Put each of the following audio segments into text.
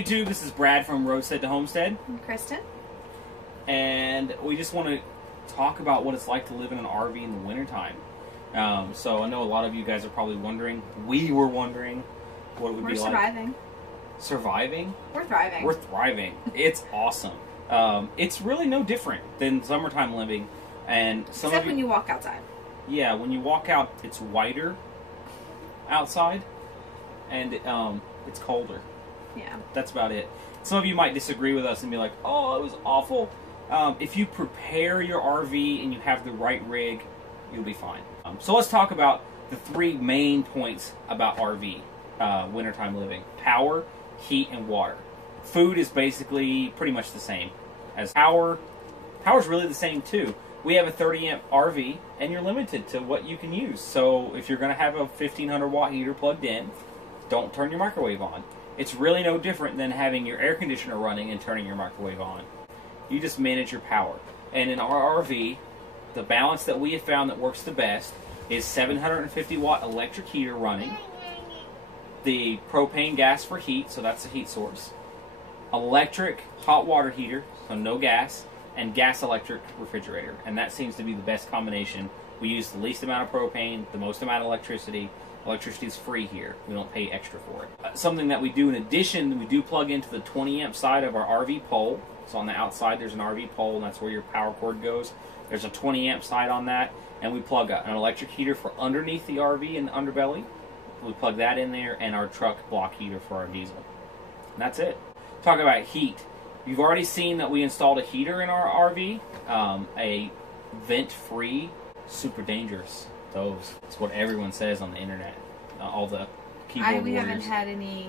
Hey YouTube, this is Brad from Roadstead to Homestead. I'm Kristen. And we just want to talk about what it's like to live in an RV in the wintertime. So I know a lot of you guys are probably wondering, we were wondering what it would be like. We're surviving. Surviving? We're thriving. We're thriving. It's awesome. It's really no different than summertime living. And Except when you walk outside. Yeah, when you walk out, it's whiter outside, and it's colder. Yeah. That's about it. Some of you might disagree with us and be like, oh, it was awful. If you prepare your RV and you have the right rig, you'll be fine. So let's talk about the three main points about RV wintertime living. Power, heat, and water. Food is basically pretty much the same as power. Power's really the same too. We have a 30 amp RV and you're limited to what you can use. So if you're going to have a 1500 watt heater plugged in, don't turn your microwave on. It's really no different than having your air conditioner running and turning your microwave on. You just manage your power. And in our RV, the balance that we have found that works the best is 750 watt electric heater running, the propane gas for heat, so that's the heat source, electric hot water heater, so no gas, and gas electric refrigerator. And that seems to be the best combination. We use the least amount of propane, the most amount of electricity. Electricity is free here. We don't pay extra for it. Something that we do in addition, we do plug into the 20 amp side of our RV pole. So on the outside there's an RV pole, and that's where your power cord goes. There's a 20 amp side on that, and we plug an electric heater for underneath the RV and the underbelly. We plug that in there, and our truck block heater for our diesel. And that's it. Talk about heat. You've already seen that we installed a heater in our RV, a vent-free, super dangerous. Those. It's what everyone says on the internet. All the keyboard We warriors. haven't had any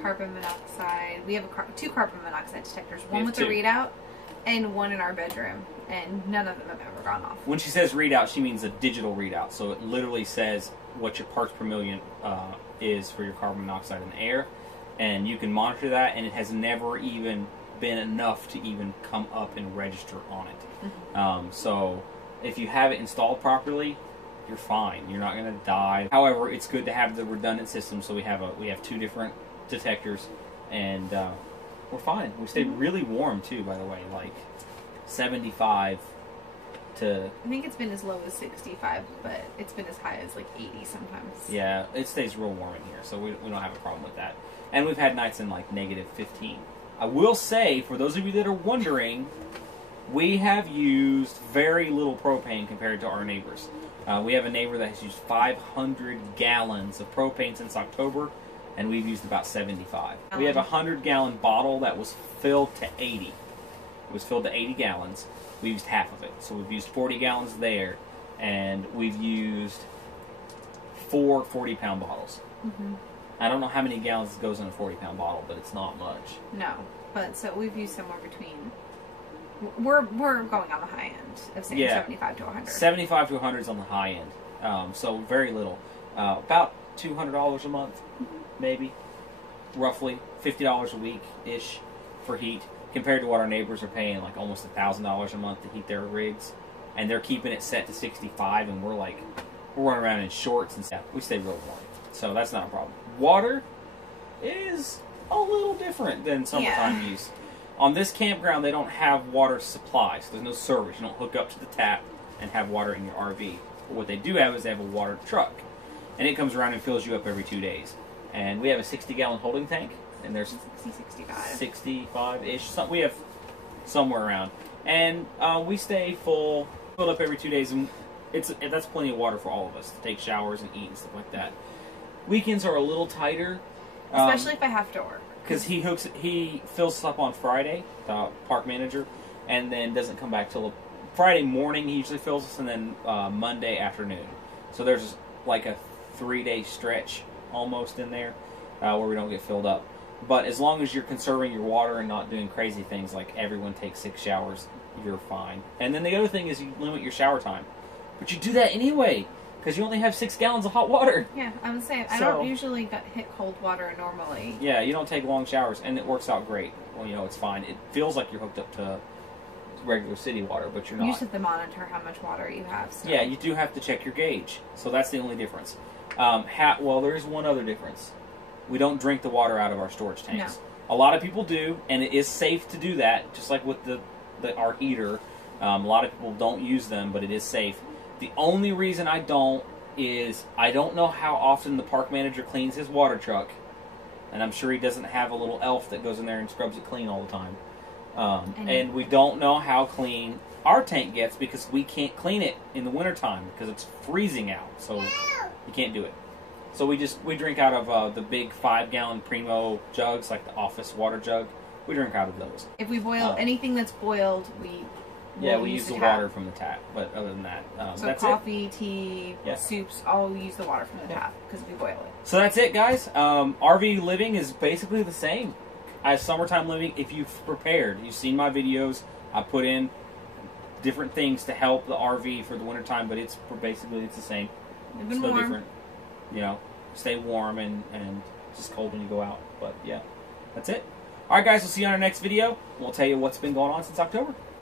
carbon monoxide. We have two carbon monoxide detectors. One with two. a readout and one in our bedroom. And none of them have ever gone off. When she says readout, she means a digital readout. So it literally says what your parts per million is for your carbon monoxide in the air. And you can monitor that, and it has never even been enough to even come up and register on it. Mm-hmm. So if you have it installed properly, you're fine. You're not going to die. However, it's good to have the redundant system, so we have two different detectors, and we're fine. We stay really warm too, by the way, like 75 to... I think it's been as low as 65, but it's been as high as like 80 sometimes. Yeah, it stays real warm in here, so we don't have a problem with that. And we've had nights in like negative 15. I will say, for those of you that are wondering, we have used very little propane compared to our neighbors. We have a neighbor that has used 500 gallons of propane since October, and we've used about 75. We have a 100-gallon bottle that was filled to 80. It was filled to 80 gallons. We used half of it. So we've used 40 gallons there, and we've used 4 40-pound bottles. Mm-hmm. I don't know how many gallons goes in a 40-pound bottle, but it's not much. No, but so we've used somewhere between... We're going on the high end of saying 75 to 100. 75 to 100 is on the high end, so very little. About $200 a month, maybe, roughly $50 a week-ish for heat, compared to what our neighbors are paying, like almost $1,000 a month to heat their rigs, and they're keeping it set to 65, and we're running around in shorts and stuff. We stay real warm, so that's not a problem. Water is a little different than summertime use. On this campground, they don't have water supply, so there's no service. You don't hook up to the tap and have water in your RV. But what they do have is they have a water truck, and it comes around and fills you up every 2 days. And we have a 60-gallon holding tank, and there's 65-ish. We have somewhere around, and we stay filled up every 2 days, and that's plenty of water for all of us to take showers and eat and stuff like that. Weekends are a little tighter, especially if I have to work. Because he fills us up on Friday, the park manager, and then doesn't come back till Friday morning. He usually fills us, and then Monday afternoon. So there's like a 3-day stretch almost in there where we don't get filled up. But as long as you're conserving your water and not doing crazy things like everyone takes 6 showers, you're fine. And then the other thing is you limit your shower time. But you do that anyway, because you only have 6 gallons of hot water. Yeah, I would say I don't usually hit cold water normally. Yeah, you don't take long showers, and it works out great. Well, it's fine. It feels like you're hooked up to regular city water, but you're not. You just have to monitor how much water you have. So. Yeah, you do have to check your gauge, so that's the only difference. Well, there is one other difference. We don't drink the water out of our storage tanks. A lot of people do, and it is safe to do that, just like with our heater. A lot of people don't use them, but it is safe. The only reason I don't is I don't know how often the park manager cleans his water truck, and I'm sure he doesn't have a little elf that goes in there and scrubs it clean all the time. And we don't know how clean our tank gets because we can't clean it in the wintertime because it's freezing out, so you can't do it. So we drink out of the big 5-gallon Primo jugs, like the office water jug. We drink out of those. If we boil anything that's boiled, we use the water from the tap. But other than that, so that's coffee, it. tea, soups, all we use the water from the tap because we boil it. So that's it, guys. RV living is basically the same as summertime living if you've prepared. You've seen my videos. I put in different things to help the RV for the wintertime, but it's the same. It's no different. You know, stay warm and just cold when you go out. But yeah, that's it. All right, guys, we'll see you on our next video. We'll tell you what's been going on since October.